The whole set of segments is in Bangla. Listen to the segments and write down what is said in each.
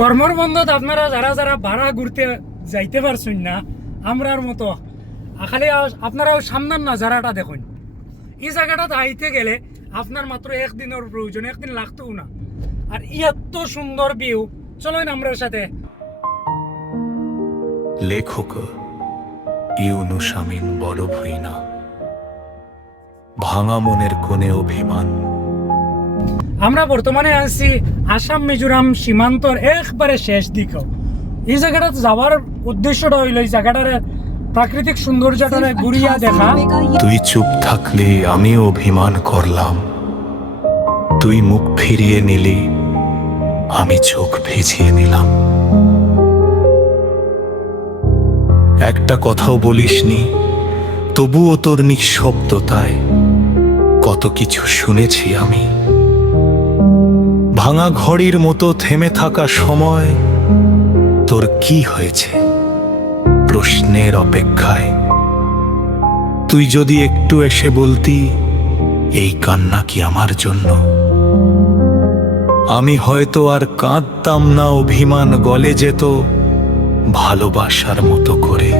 গরমের বন্ধত আপনারা যারা যারা ভাড়া ঘুরতে যাইতে পারছেন না আমরার মতো, খালি আপনারাও সামনের নজারাটা দেখুন। এই জায়গাটাতে আইতে গেলে আপনার মাত্র একদিনের প্রয়োজন, একদিন লাগতেও না। আর এত সুন্দর ভিউ, চলুন আমরার সাথে। লেখক ইউনুস আমিন বড় ভুইনা, ভাঙা মনের কোণে অভিমান। আমরা বর্তমানে আছি আসাম মিজোরাম সীমান্তর একবারে শেষ দিকে। এই জায়গাটা যাওয়ার উদ্দেশ্যটা হইল এই জায়গাটার প্রাকৃতিক সৌন্দর্যটা ঘুরিয়া দেখা। তুই চুপ থাকলে আমি অভিমান করলাম, তুই মুখ ফিরিয়ে নিলি আমি চোখ ভিজিয়ে নিলাম। একটা কথাও বলিসনি, তবুও তোর নিঃশব্দতায় কত কিছু শুনেছি আমি। ভাঙা ঘড়ির মতো থেমে থাকা সময়, তোর কি হয়েছে প্রশ্নের অপেক্ষায়। তুই যদি একটু এসে বলতি এই কান্না কি আমার জন্য, আমি হয়তো আর কাঁদতাম না, অভিমান গলে যেত ভালোবাসার মতো করে।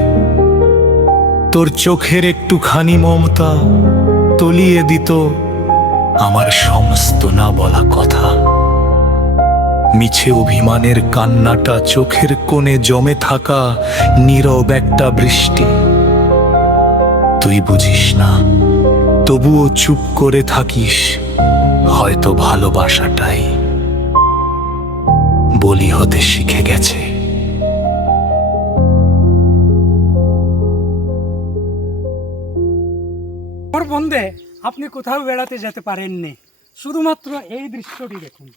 তোর চোখের একটুখানি মমতা তলিয়ে দিত আমার সমস্ত না বলা কথা। মিছে অভিমানের কান্নাটা চোখের কোণে জমে থাকা নীরব একটা বৃষ্টি। তুই বুঝিস না, তবুও চুপ করে থাকিস, হয়তো ভালোবাসাটাই বলি হতে শিখে গেছে। আমার বন্ধে আপনি কোথাও বেড়াতে যেতে পারেননি, শুধুমাত্র এই দৃশ্যটি দেখুন।